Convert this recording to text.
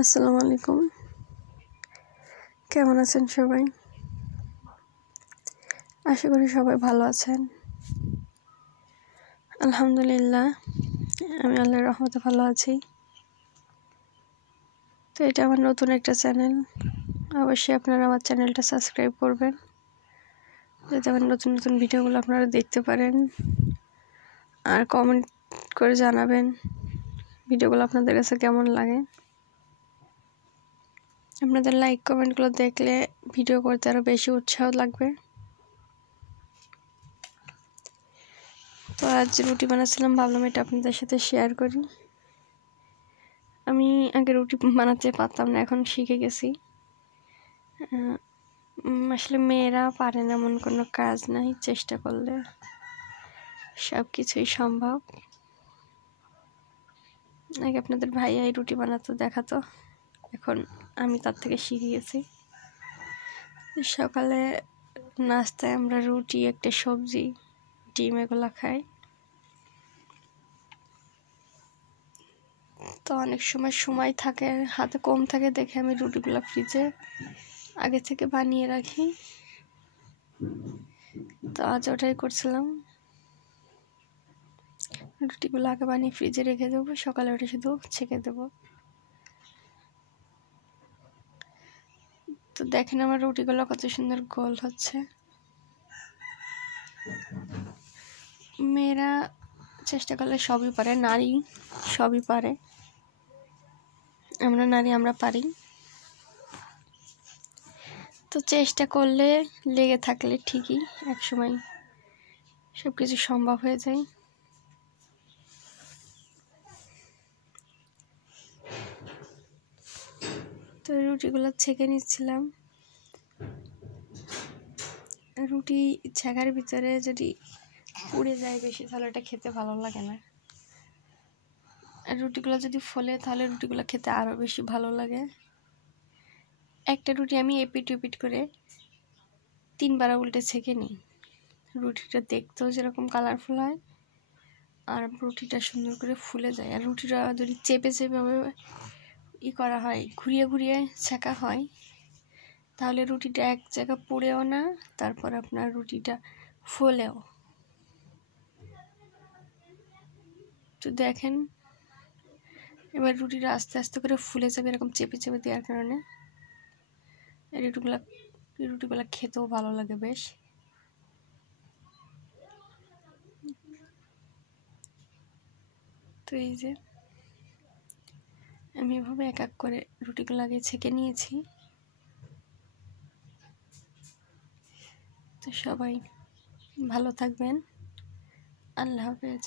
আসসালামু আলাইকুম। কেমন আছেন সবাই? আশা করি সবাই ভালো আছেন। আলহামদুলিল্লাহ, আমি আল্লাহর রহমতে ভালো আছি। তো এটা আমার নতুন একটা চ্যানেল, অবশ্যই আপনারা আমার চ্যানেলটা সাবস্ক্রাইব করবেন, যাতে আমার নতুন নতুন ভিডিওগুলো আপনারা দেখতে পারেন। আর কমেন্ট করে জানাবেন ভিডিওগুলো আপনাদের কাছে কেমন লাগে। আপনাদের লাইক কমেন্টগুলো দেখলে ভিডিও করতে আরও বেশি উৎসাহ লাগবে। তো আজ রুটি বানাচ্ছিলাম, ভাবলাম এটা আপনাদের সাথে শেয়ার করি। আমি আগে রুটি বানাতে পারতাম না, এখন শিখে গেছি। আসলে মেয়েরা পারে না এমন কোনো কাজ নাই, চেষ্টা করলে সব কিছুই সম্ভব। আগে আপনাদের ভাইয়াই রুটি বানাতো, দেখাতো, এখন আমি তার থেকে শিখে গেছি। সকালে নাস্তায় আমরা রুটি, একটা সবজি, ডিম এগুলো খাই। তো অনেক সময় থাকে, হাতে কম থাকে দেখে আমি রুটিগুলো ফ্রিজে আগে থেকে বানিয়ে রাখি। তো আজ ওটাই করছিলাম, রুটিগুলো আগে বানিয়ে ফ্রিজে রেখে দেবো, সকালে ওটা শুধু ছেঁকে দেবো। তো দেখেন আমার রুটিগুলো কত সুন্দর গোল হচ্ছে। মেয়েরা চেষ্টা করলে সবই পারে, নারী সবই পারে। আমরা নারী, আমরা পারি। তো চেষ্টা করলে, লেগে থাকলে ঠিকই একসময় সব কিছু সম্ভব হয়ে যায়। তো রুটিগুলো ছেঁকে নিচ্ছিলাম। রুটি ছেঁকার ভিতরে যদি পুড়ে যায় বেশি, তাহলে এটা খেতে ভালো লাগে না। আর রুটিগুলো যদি ফোলে, তাহলে রুটিগুলো খেতে আরও বেশি ভালো লাগে। একটা রুটি আমি এপিট ওপিট করে 3বার উল্টে ছেঁকে নিই। রুটিটা দেখতেও যেরকম কালারফুল হয়, আর রুটিটা সুন্দর করে ফুলে যায়। আর রুটিটা যদি চেপে করা হয়, ঘুরিয়ে ঘুরিয়ে ছেঁকা হয়, তাহলে রুটিটা এক জায়গা পুড়েও না, তারপর আপনার রুটিটা ফোলেও। তো দেখেন, এবার রুটিটা আস্তে আস্তে করে ফুলে যাবে এরকম চেপে চেপে দেওয়ার কারণে। রুটিগুলো খেতেও ভালো লাগে বেশ। তো এই যে আমি এভাবে এক এক করে রুটিগুলো আগে ছেঁকে নিয়েছি। তো সবাই ভালো থাকবেন, আল্লাহ হাফেজ।